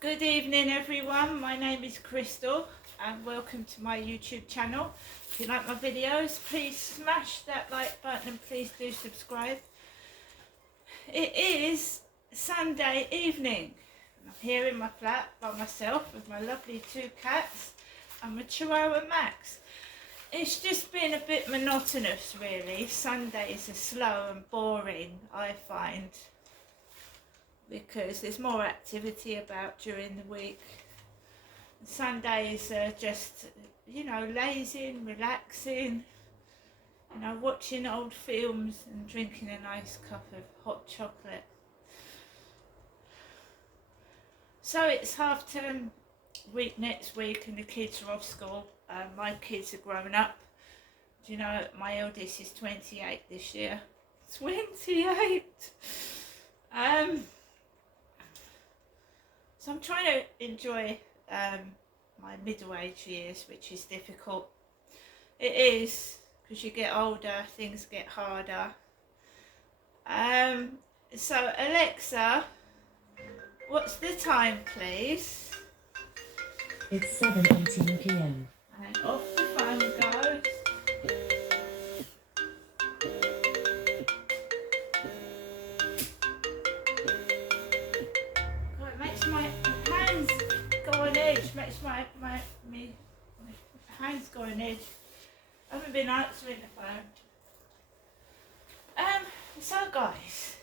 Good evening everyone, my name is Crystal and welcome to my YouTube channel. If you like my videos, please smash that like button and please do subscribe. It is Sunday evening. I'm here in my flat by myself with my lovely two cats and my Chihuahua Max. It's just been a bit monotonous really. Sundays are slow and boring, I find, because there's more activity about during the week. Sundays are just, lazing, relaxing, watching old films and drinking a nice cup of hot chocolate. So it's half term week next week and the kids are off school. My kids are grown up. Do you know, my eldest is 28 this year. 28! So I'm trying to enjoy my middle-age years, which is difficult. It is, because you get older, things get harder. So Alexa, what's the time, please? It's 7:18 p.m. And off the phone goes. God, it makes my hands go on edge. Makes my hands go on edge. I haven't been answering the phone. So guys,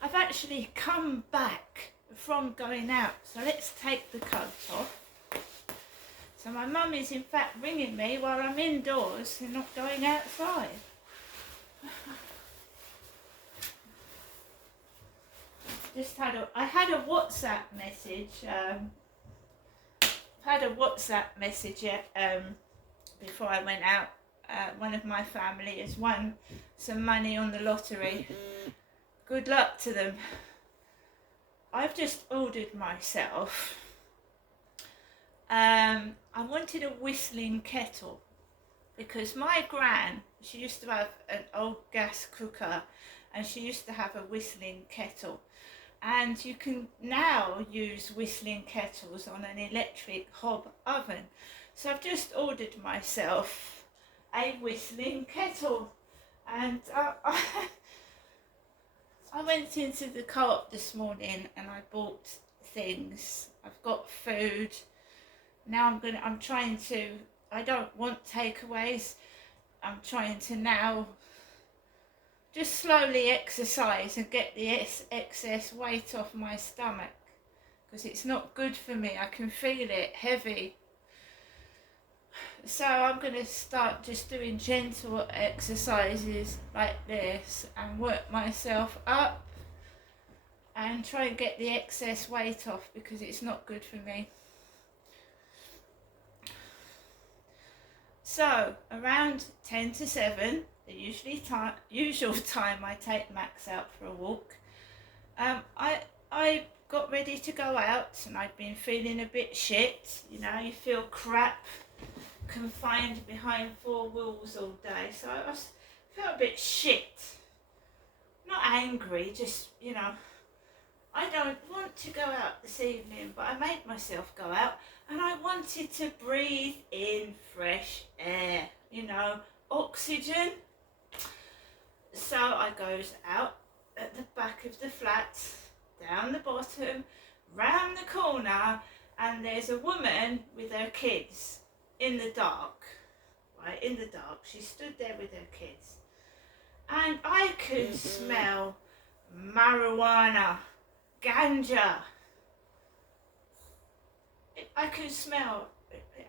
I've actually come back from going out. So let's take the coat off. So my mum is in fact ringing me while I'm indoors and not going outside. I had a WhatsApp message. Before I went out. One of my family has won some money on the lottery. Good luck to them. I've just ordered myself. I wanted a whistling kettle because my gran, she used to have an old gas cooker and she used to have a whistling kettle. And you can now use whistling kettles on an electric hob oven. So I've just ordered myself a whistling kettle, and I went into the co-op this morning and I bought things. I've got food. Now I don't want takeaways. I'm trying to now just slowly exercise and get the excess weight off my stomach, because it's not good for me. I can feel it heavy. So I'm going to start just doing gentle exercises like this and work myself up and try and get the excess weight off, because it's not good for me. So around 10 to 7, the usual time I take Max out for a walk, I got ready to go out and I'd been feeling a bit shit. You feel crap confined behind four walls all day, so I felt a bit shit. Not angry, just I don't want to go out this evening, but I made myself go out and I wanted to breathe in fresh air, oxygen. So I goes out at the back of the flat, down the bottom, round the corner, and there's a woman with her kids. In the dark, she stood there with her kids, and I could smell marijuana, ganja. I could smell,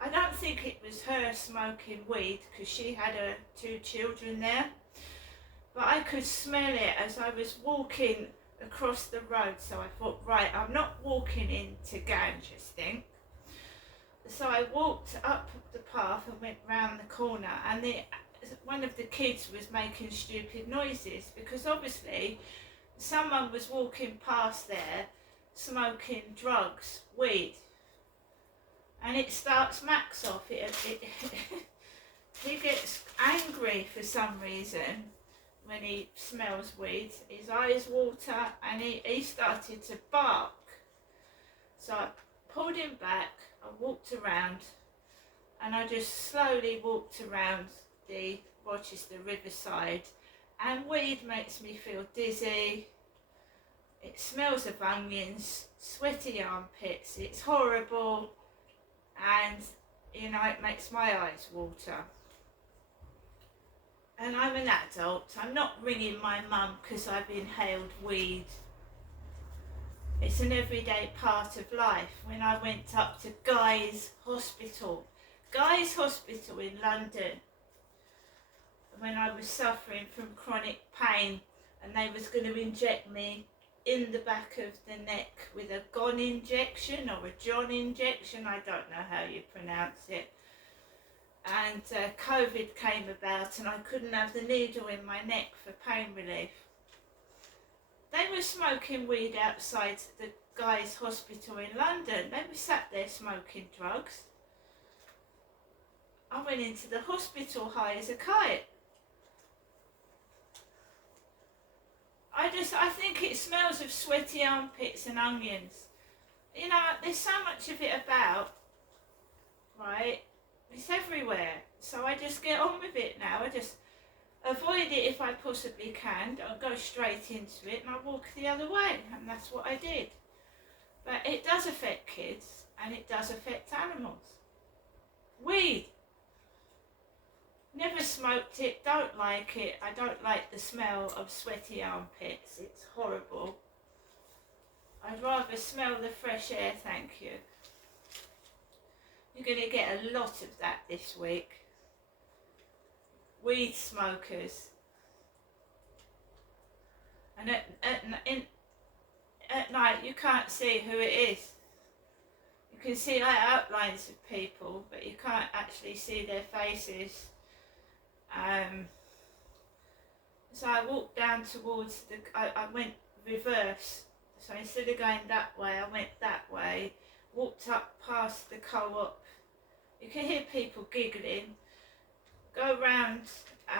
I don't think it was her smoking weed because she had her two children there, but I could smell it as I was walking across the road. So I thought, right, I'm not walking into ganja stink. So I walked up the path and went round the corner, and one of the kids was making stupid noises because obviously someone was walking past there smoking drugs, weed, and it starts Max off. He gets angry for some reason when he smells weed. His eyes water and he started to bark. So pulled him back, I walked around, and I just slowly walked around the Rochester Riverside, and weed makes me feel dizzy. It smells of onions, sweaty armpits, it's horrible, and you know, it makes my eyes water. And I'm an adult, I'm not ringing my mum because I've inhaled weed. It's an everyday part of life. When I went up to Guy's Hospital in London, when I was suffering from chronic pain, and they was going to inject me in the back of the neck with a Gon injection or a John injection, I don't know how you pronounce it. And COVID came about and I couldn't have the needle in my neck for pain relief. They were smoking weed outside the Guy's Hospital in London. They were sat there smoking drugs. I went into the hospital high as a kite. I think it smells of sweaty armpits and onions. You know, there's so much of it about, right? It's everywhere. So I just get on with it now. I just avoid it if I possibly can. I'll go straight into it and I walk the other way. And that's what I did. But it does affect kids and it does affect animals. Weed. Never smoked it, don't like it. I don't like the smell of sweaty armpits. It's horrible. I'd rather smell the fresh air, thank you. You're going to get a lot of that this week. Weed smokers. And at night you can't see who it is. You can see outlines of people, but you can't actually see their faces. So I walked down towards I went reverse. So instead of going that way, I went that way, walked up past the co-op. You can hear people giggling. Go round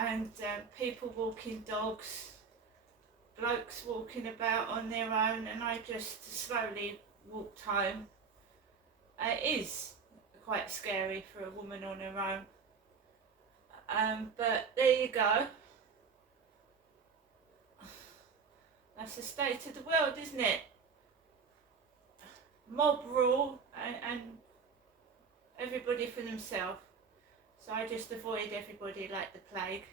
and people walking dogs, blokes walking about on their own, and I just slowly walked home. It is quite scary for a woman on her own. But there you go. That's the state of the world, isn't it? Mob rule and everybody for themselves. So I just avoid everybody like the plague,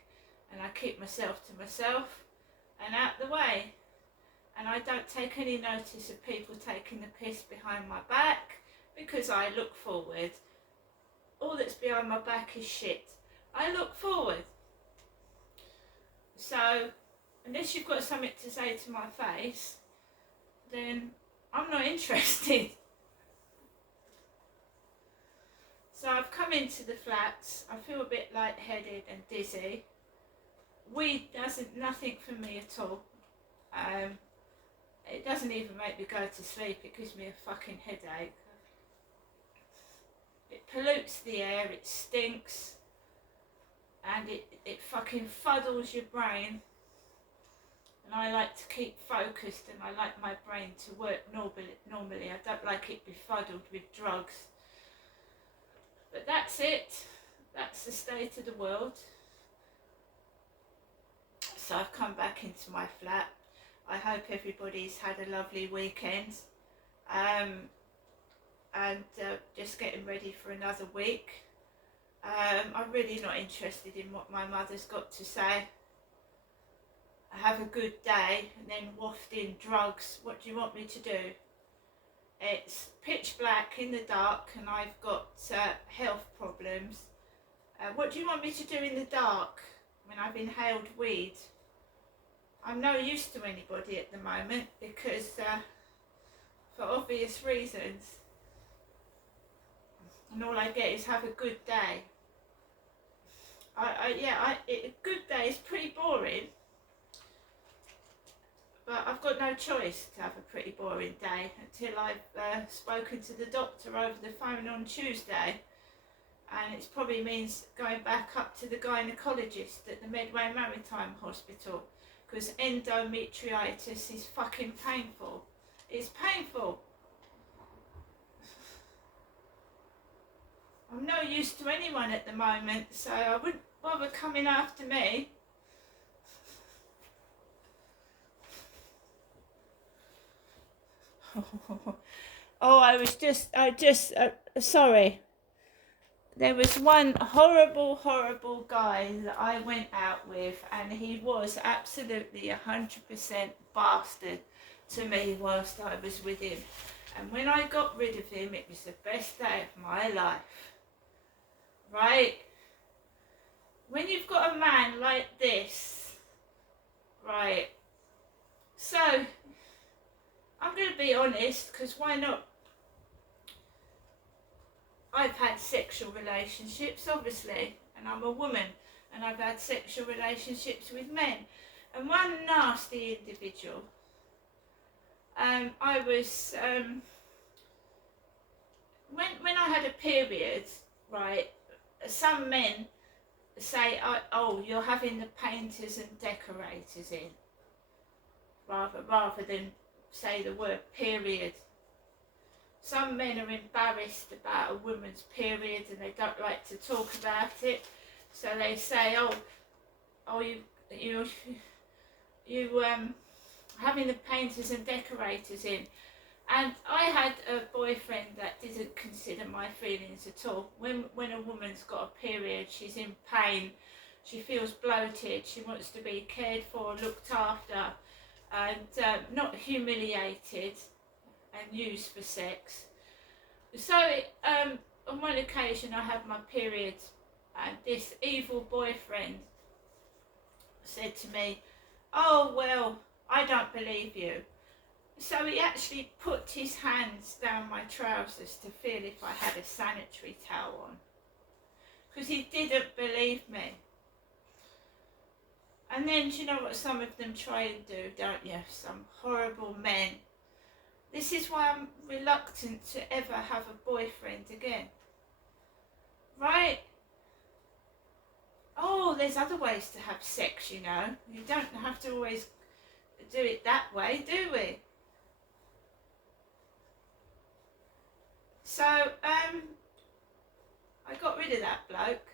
and I keep myself to myself and out the way. And I don't take any notice of people taking the piss behind my back because I look forward. All that's behind my back is shit. I look forward. So, unless you've got something to say to my face, then I'm not interested. So I've come into the flats. I feel a bit lightheaded and dizzy. Weed doesn't, nothing for me at all. It doesn't even make me go to sleep. It gives me a fucking headache. It pollutes the air, it stinks, and it fucking fuddles your brain. And I like to keep focused, and I like my brain to work normally. I don't like it befuddled with drugs. But that's it. That's the state of the world. So I've come back into my flat. I hope everybody's had a lovely weekend. And just getting ready for another week. I'm really not interested in what my mother's got to say. Have a good day and then waft in drugs. What do you want me to do? It's pitch black in the dark and I've got health problems. What do you want me to do in the dark when I've inhaled weed? I'm no use to anybody at the moment because for obvious reasons. And all I get is have a good day. A good day is pretty boring. But I've got no choice to have a pretty boring day until I've spoken to the doctor over the phone on Tuesday. And it probably means going back up to the gynaecologist at the Medway Maritime Hospital because endometriosis is fucking painful. It's painful. I'm no use to anyone at the moment, so I wouldn't bother coming after me. Oh, sorry. There was one horrible guy that I went out with, and he was absolutely 100% bastard to me whilst I was with him. And when I got rid of him, it was the best day of my life. Right? When you've got a man like this, right? So, I'm going to be honest, because why not? I've had sexual relationships, obviously, and I'm a woman, and I've had sexual relationships with men. And one nasty individual, I was, when I had a period, right, some men say, oh, you're having the painters and decorators in, rather than say the word period. Some men are embarrassed about a woman's period and they don't like to talk about it, so they say, oh, you having the painters and decorators in. And I had a boyfriend that didn't consider my feelings at all. When a woman's got a period, she's in pain, she feels bloated, she wants to be cared for, looked after, and not humiliated and used for sex. So on one occasion I had my period, and this evil boyfriend said to me, oh well, I don't believe you. So he actually put his hands down my trousers to feel if I had a sanitary towel on, because he didn't believe me. And then, do you know what some of them try and do, don't you? Some horrible men. This is why I'm reluctant to ever have a boyfriend again. Right? Oh, there's other ways to have sex, you know. You don't have to always do it that way, do we? So, I got rid of that bloke,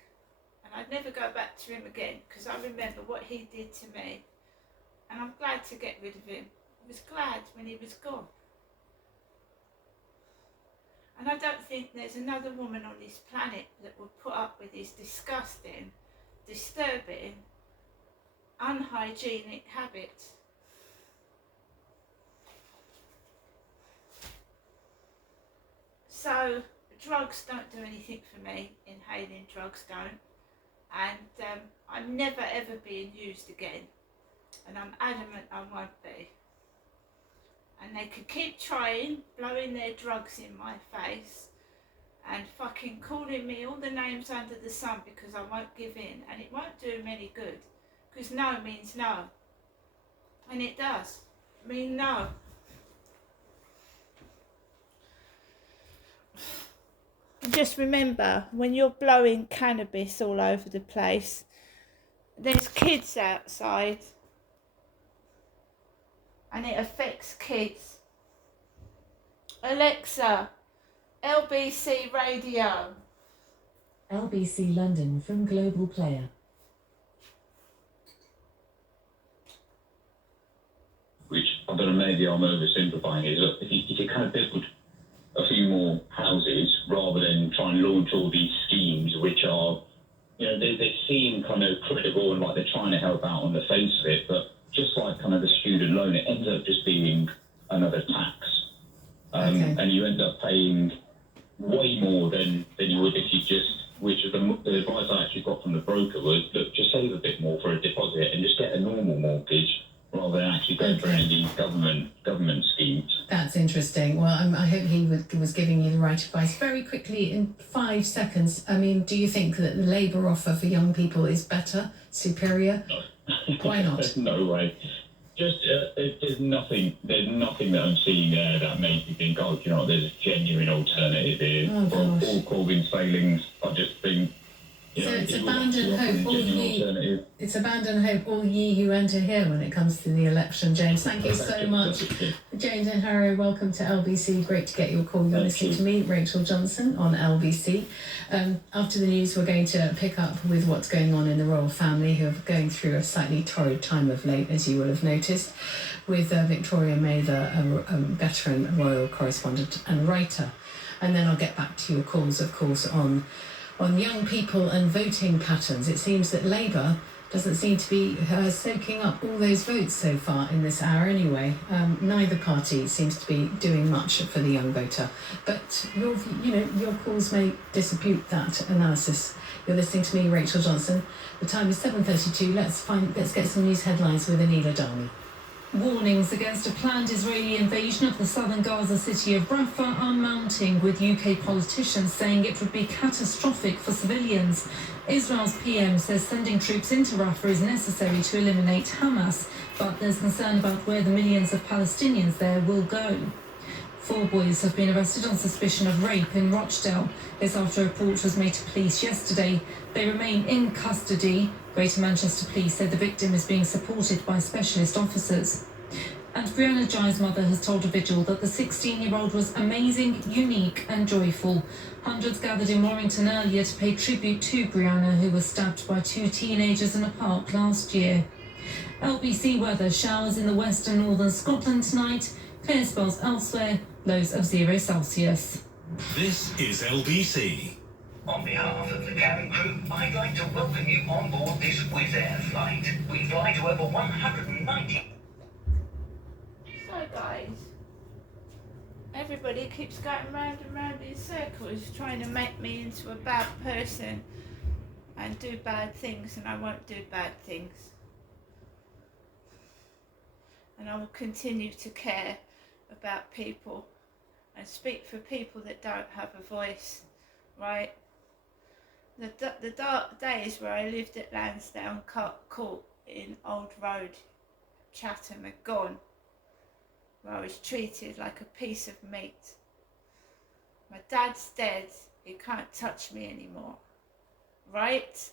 and I'd never go back to him again, because I remember what he did to me, and I'm glad to get rid of him. I was glad when he was gone. And I don't think there's another woman on this planet that would put up with his disgusting, disturbing, unhygienic habits. So drugs don't do anything for me. Inhaling drugs don't. And I'm never ever being used again. And I'm adamant I won't be. And they could keep trying, blowing their drugs in my face and fucking calling me all the names under the sun, because I won't give in, and it won't do them any good, because no means no, and it does mean no. Just remember, when you're blowing cannabis all over the place, there's kids outside, and it affects kids. Alexa, LBC Radio. LBC London from Global Player. Which, I don't know, maybe I'm oversimplifying, is if you kind of build a few more houses rather than try and launch all these schemes which are, you know, they seem kind of credible and like they're trying to help out on the face of it, but just like kind of the student loan, it ends up just being another tax. And you end up paying way more than you would if you just, which is the advice I actually got from the broker was, look, just save a bit more for a deposit and just get a normal mortgage rather than actually going for any of these government schemes. That's interesting. Well, I hope he was giving you the right advice. Very quickly, in 5 seconds, I mean, do you think that the labour offer for young people is better, superior? No. Why not? There's no way. Just there's nothing that I'm seeing there that makes me think, oh, you know, there's a genuine alternative here. Oh, gosh. All Corbyn's failings, I just think So it's people abandon want to hope, offer all a genuine ye. alternative. It's abandon hope, all ye who enter here when it comes to the election, James. Thank you so much. James and Harry, welcome to LBC. Great to get your call. You're listening to me, Rachel Johnson, on LBC. After the news, we're going to pick up with what's going on in the royal family, who are going through a slightly torrid time of late, as you will have noticed, with Victoria Mather, a veteran royal correspondent and writer. And then I'll get back to your calls, of course, on young people and voting patterns. It seems that Labour doesn't seem to be soaking up all those votes so far in this hour anyway. Neither party seems to be doing much for the young voter. But your calls may dispute that analysis. You're listening to me, Rachel Johnson. The time is 7:32. Let's get some news headlines with Anila Dami. Warnings against a planned Israeli invasion of the southern Gaza city of Rafah are mounting, with UK politicians saying it would be catastrophic for civilians. Israel's PM says sending troops into Rafah is necessary to eliminate Hamas, but there's concern about where the millions of Palestinians there will go. 4 boys have been arrested on suspicion of rape in Rochdale. This after a report was made to police yesterday. They remain in custody. Greater Manchester Police said the victim is being supported by specialist officers. And Brianna Jai's mother has told a vigil that the 16-year-old was amazing, unique and joyful. Hundreds gathered in Warrington earlier to pay tribute to Brianna, who was stabbed by 2 teenagers in a park last year. LBC weather: showers in the west and northern Scotland tonight, clear spells elsewhere, lows of 0 Celsius. This is LBC. On behalf of the cabin crew, I'd like to welcome you on board this Wizz Air flight. We fly to over 190... So guys, everybody keeps going round and round in circles trying to make me into a bad person and do bad things, and I won't do bad things. And I will continue to care about people and speak for people that don't have a voice, right? The dark days where I lived at Lansdowne Court in Old Road, Chatham, are gone, where I was treated like a piece of meat. My dad's dead, he can't touch me anymore, right?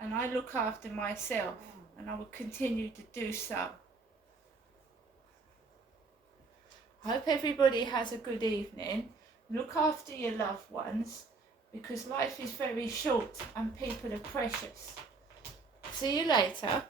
And I look after myself, and I will continue to do so. I hope everybody has a good evening. Look after your loved ones, because life is very short and people are precious. See you later.